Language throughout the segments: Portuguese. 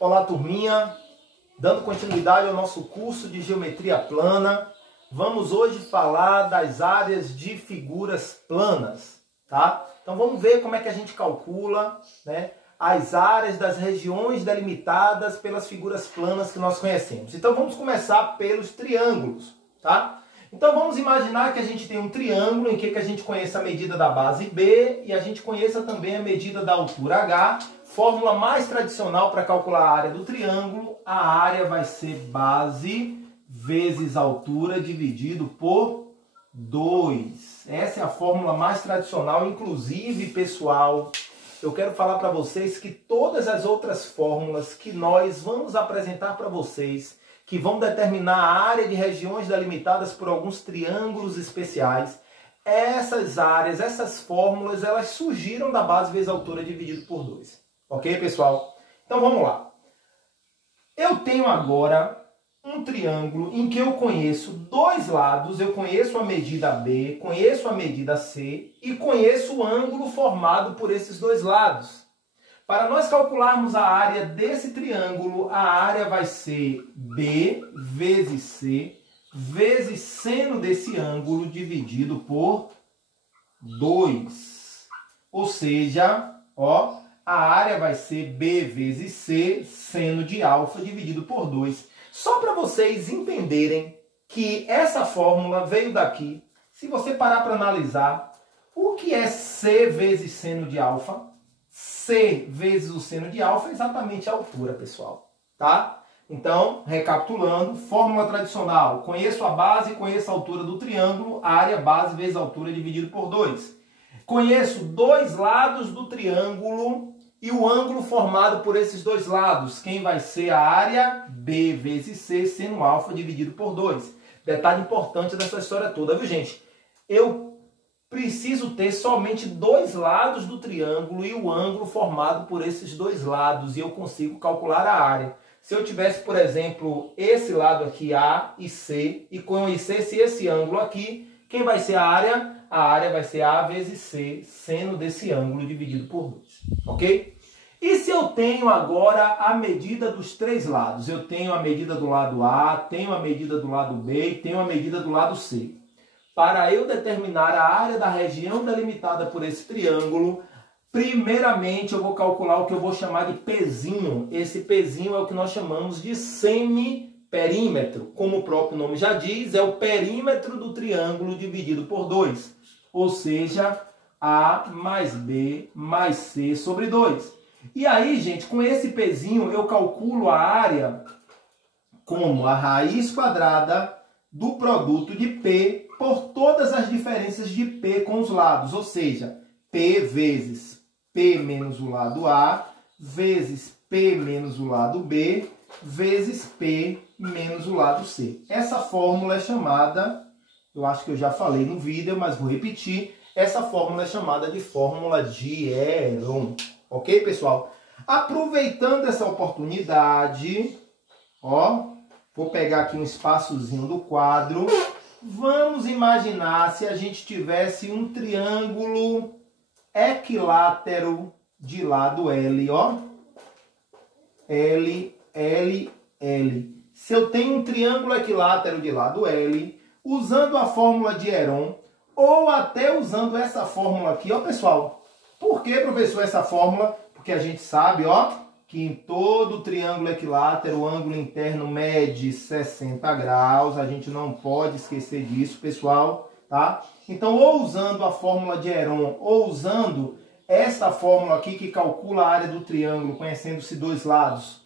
Olá, turminha! Dando continuidade ao nosso curso de Geometria Plana, vamos hoje falar das áreas de figuras planas, tá? Então vamos ver como é que a gente calcula, né, as áreas das regiões delimitadas pelas figuras planas que nós conhecemos. Então vamos começar pelos triângulos, tá? Então vamos imaginar que a gente tem um triângulo em que a gente conheça a medida da base B e a gente conheça também a medida da altura H. Fórmula mais tradicional para calcular a área do triângulo, a área vai ser base vezes altura dividido por 2. Essa é a fórmula mais tradicional, inclusive, pessoal, eu quero falar para vocês que todas as outras fórmulas que nós vamos apresentar para vocês, que vão determinar a área de regiões delimitadas por alguns triângulos especiais, essas áreas, essas fórmulas, elas surgiram da base vezes altura dividido por 2. Ok, pessoal? Então vamos lá. Eu tenho agora um triângulo em que eu conheço dois lados, eu conheço a medida B, conheço a medida C e conheço o ângulo formado por esses dois lados. Para nós calcularmos a área desse triângulo, a área vai ser B vezes C vezes seno desse ângulo dividido por 2. Ou seja, ó, a área vai ser B vezes C seno de alfa dividido por 2. Só para vocês entenderem que essa fórmula veio daqui. Se você parar para analisar, o que é C vezes seno de alfa? C vezes o seno de alfa é exatamente a altura, pessoal. Tá? Então, recapitulando, fórmula tradicional. Conheço a base, conheço a altura do triângulo, área base vezes altura dividido por 2. Conheço dois lados do triângulo e o ângulo formado por esses dois lados. Quem vai ser a área? B vezes C seno alfa dividido por 2. Detalhe importante dessa história toda, viu, gente? Eu preciso ter somente dois lados do triângulo e o ângulo formado por esses dois lados e eu consigo calcular a área. Se eu tivesse, por exemplo, esse lado aqui, A e C, e conhecesse esse ângulo aqui, quem vai ser a área? A área vai ser A vezes C, seno desse ângulo dividido por 2. Ok? E se eu tenho agora a medida dos três lados? Eu tenho a medida do lado A, tenho a medida do lado B e tenho a medida do lado C. Para eu determinar a área da região delimitada por esse triângulo, primeiramente eu vou calcular o que eu vou chamar de pezinho. Esse pezinho é o que nós chamamos de semiperímetro. Como o próprio nome já diz, é o perímetro do triângulo dividido por 2. Ou seja, A mais B mais C sobre 2. E aí, gente, com esse pezinho eu calculo a área como a raiz quadrada do produto de P por todas as diferenças de P com os lados. Ou seja, P vezes P menos o lado A vezes P menos o lado B vezes P menos o lado C. Essa fórmula é chamada, eu acho que eu já falei no vídeo, mas vou repetir, essa fórmula é chamada de fórmula de Heron. Ok, pessoal? Aproveitando essa oportunidade, ó, vou pegar aqui um espaçozinho do quadro. Vamos imaginar se a gente tivesse um triângulo equilátero de lado L, ó. L, L, L. Se eu tenho um triângulo equilátero de lado L, usando a fórmula de Heron, ou até usando essa fórmula aqui, ó, pessoal. Por que, professor, essa fórmula? Porque a gente sabe, ó, que em todo triângulo equilátero o ângulo interno mede 60 graus. A gente não pode esquecer disso, pessoal, tá? Então, ou usando a fórmula de Heron, ou usando essa fórmula aqui que calcula a área do triângulo, conhecendo-se dois lados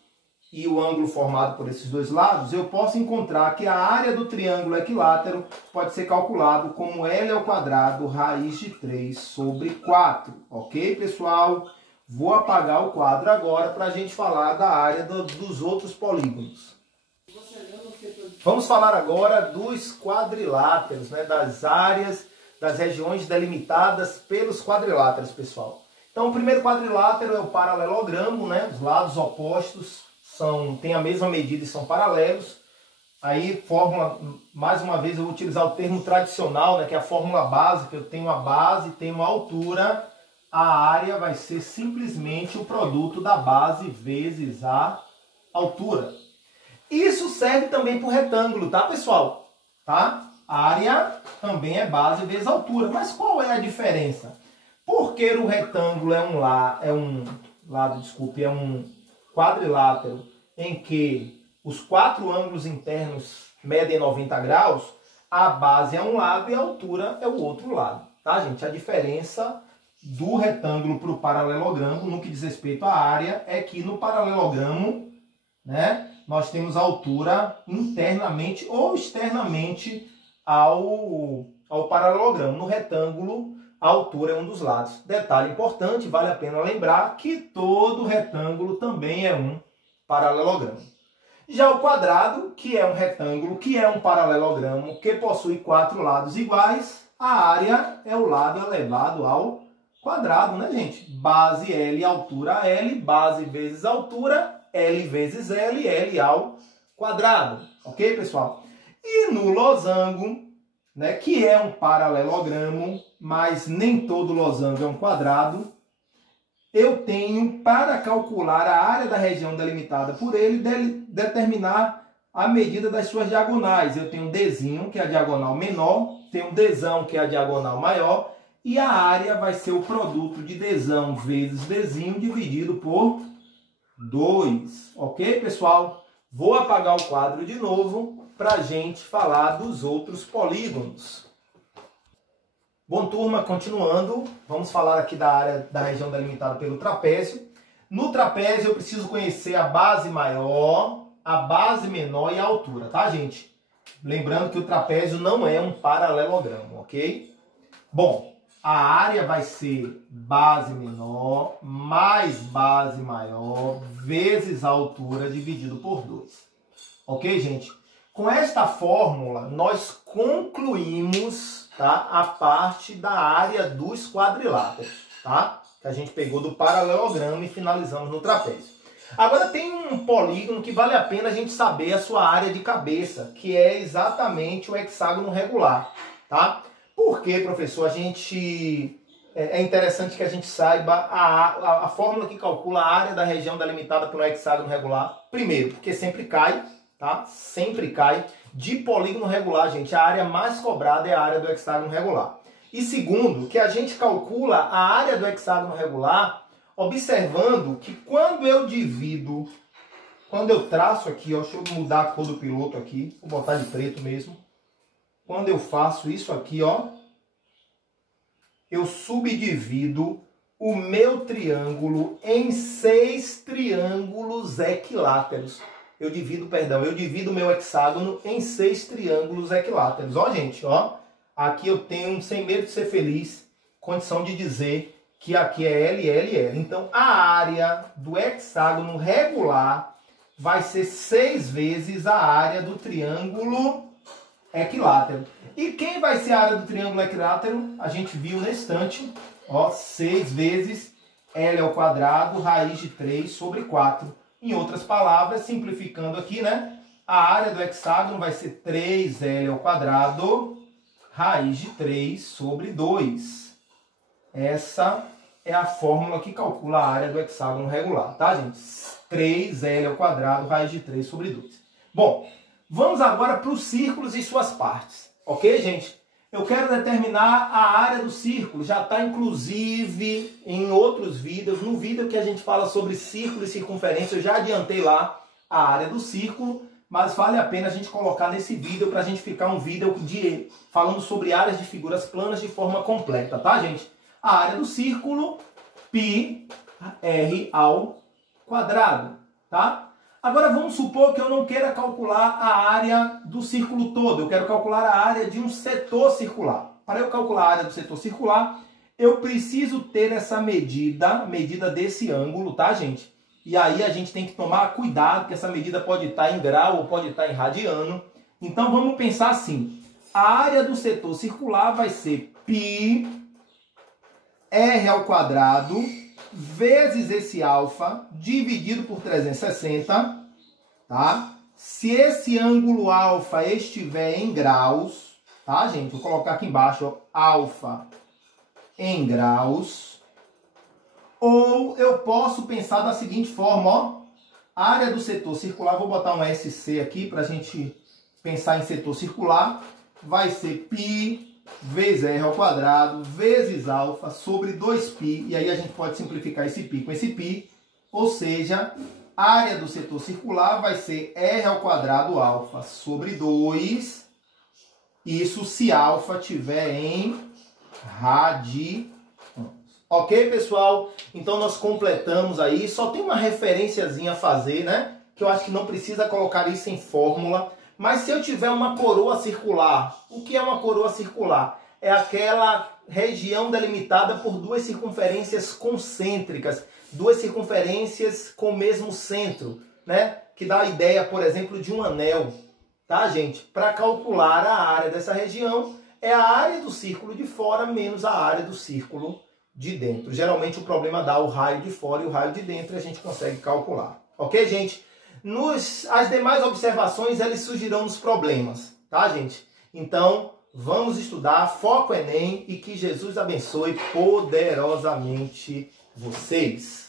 e o ângulo formado por esses dois lados, eu posso encontrar que a área do triângulo equilátero pode ser calculado como L ao quadrado raiz de 3 sobre 4. Ok, pessoal? Vou apagar o quadro agora para a gente falar da área dos outros polígonos. Vamos falar agora dos quadriláteros, né? Das áreas, das regiões delimitadas pelos quadriláteros, pessoal. Então, o primeiro quadrilátero é o paralelogramo, né? Os lados opostos têm a mesma medida e são paralelos. Aí, fórmula, mais uma vez, eu vou utilizar o termo tradicional, né? Que é a fórmula básica. Eu tenho a base, tenho a altura. A área vai ser simplesmente o produto da base vezes a altura. Isso serve também para o retângulo, tá, pessoal? Tá? Área também é base vezes altura. Mas qual é a diferença? Porque o retângulo é um quadrilátero em que os 4 ângulos internos medem 90 graus, a base é um lado e a altura é o outro lado. Tá, gente? A diferença do retângulo para o paralelogramo, no que diz respeito à área, é que no paralelogramo, né, nós temos a altura internamente ou externamente ao paralelogramo. No retângulo, a altura é um dos lados. Detalhe importante, vale a pena lembrar que todo retângulo também é um paralelogramo. Já o quadrado, que é um retângulo, que é um paralelogramo, que possui 4 lados iguais, a área é o lado elevado ao quadrado, né, gente? Base L, altura L, base vezes altura, L vezes L, L ao quadrado. Ok, pessoal? E no losango, né, que é um paralelogramo, mas nem todo losango é um quadrado, eu tenho, para calcular a área da região delimitada por ele, determinar a medida das suas diagonais. Eu tenho um Dzinho, que é a diagonal menor, tenho um Dzão, que é a diagonal maior, e a área vai ser o produto de Dzão vezes Dzinho dividido por 2. Ok, pessoal? Vou apagar o quadro de novo para a gente falar dos outros polígonos. Bom, turma, continuando, vamos falar aqui da área da região delimitada pelo trapézio. No trapézio eu preciso conhecer a base maior, a base menor e a altura, tá, gente? Lembrando que o trapézio não é um paralelogramo, ok? Bom, a área vai ser base menor mais base maior vezes a altura dividido por 2. Ok, gente? Com esta fórmula, nós concluímos, tá, a parte da área dos quadriláteros, tá? Que a gente pegou do paralelogramo e finalizamos no trapézio. Agora tem um polígono que vale a pena a gente saber a sua área de cabeça, que é exatamente o hexágono regular, tá? Por que, professor? É interessante que a gente saiba a fórmula que calcula a área da região delimitada por um hexágono regular. Primeiro, porque sempre cai, tá? Sempre cai. De polígono regular, gente, a área mais cobrada é a área do hexágono regular. E segundo, que a gente calcula a área do hexágono regular observando que quando eu divido, quando eu traço aqui, ó, deixa eu mudar a cor do piloto aqui, vou botar de preto mesmo. Quando eu faço isso aqui, ó, eu subdivido o meu triângulo em 6 triângulos equiláteros. Eu divido o meu hexágono em 6 triângulos equiláteros. Ó, gente, ó, aqui eu tenho, sem medo de ser feliz, condição de dizer que aqui é L, L, L. Então, a área do hexágono regular vai ser 6 vezes a área do triângulo equilátero. E quem vai ser a área do triângulo equilátero? A gente viu na estante, ó, 6 vezes L ao quadrado, raiz de 3 sobre 4. Em outras palavras, simplificando aqui, né? A área do hexágono vai ser 3L ao quadrado, raiz de 3 sobre 2. Essa é a fórmula que calcula a área do hexágono regular, tá, gente? 3L ao quadrado, raiz de 3 sobre 2. Bom, vamos agora para os círculos e suas partes. Ok, gente? Eu quero determinar a área do círculo. Já está, inclusive, em outros vídeos. No vídeo que a gente fala sobre círculo e circunferência, eu já adiantei lá a área do círculo. Mas vale a pena a gente colocar nesse vídeo para a gente ficar um vídeo falando sobre áreas de figuras planas de forma completa, tá, gente? A área do círculo, πr ao quadrado, tá? Agora vamos supor que eu não queira calcular a área do círculo todo, eu quero calcular a área de um setor circular. Para eu calcular a área do setor circular, eu preciso ter essa medida desse ângulo, tá, gente? E aí a gente tem que tomar cuidado, que essa medida pode estar em grau ou pode estar em radiano. Então vamos pensar assim, a área do setor circular vai ser πr ao quadrado vezes esse alfa dividido por 360, tá? Se esse ângulo alfa estiver em graus, tá, gente? Vou colocar aqui embaixo, ó, alfa em graus. Ou eu posso pensar da seguinte forma, ó. A área do setor circular, vou botar um SC aqui para a gente pensar em setor circular, vai ser π vezes r ao quadrado vezes alfa sobre 2π, e aí a gente pode simplificar esse π com esse π, ou seja, a área do setor circular vai ser r ao quadrado alfa sobre 2, isso se alfa tiver em radianos. Ok, pessoal? Então nós completamos aí, só tem uma referenciazinha a fazer, né? Que eu acho que não precisa colocar isso em fórmula. Mas se eu tiver uma coroa circular, o que é uma coroa circular? É aquela região delimitada por duas circunferências concêntricas, duas circunferências com o mesmo centro, né? Que dá a ideia, por exemplo, de um anel, tá, gente? Para calcular a área dessa região, é a área do círculo de fora menos a área do círculo de dentro. Geralmente o problema dá o raio de fora e o raio de dentro e a gente consegue calcular. Ok, gente? As demais observações, elas surgirão nos problemas, tá, gente? Então, vamos estudar, foco Enem, e que Jesus abençoe poderosamente vocês.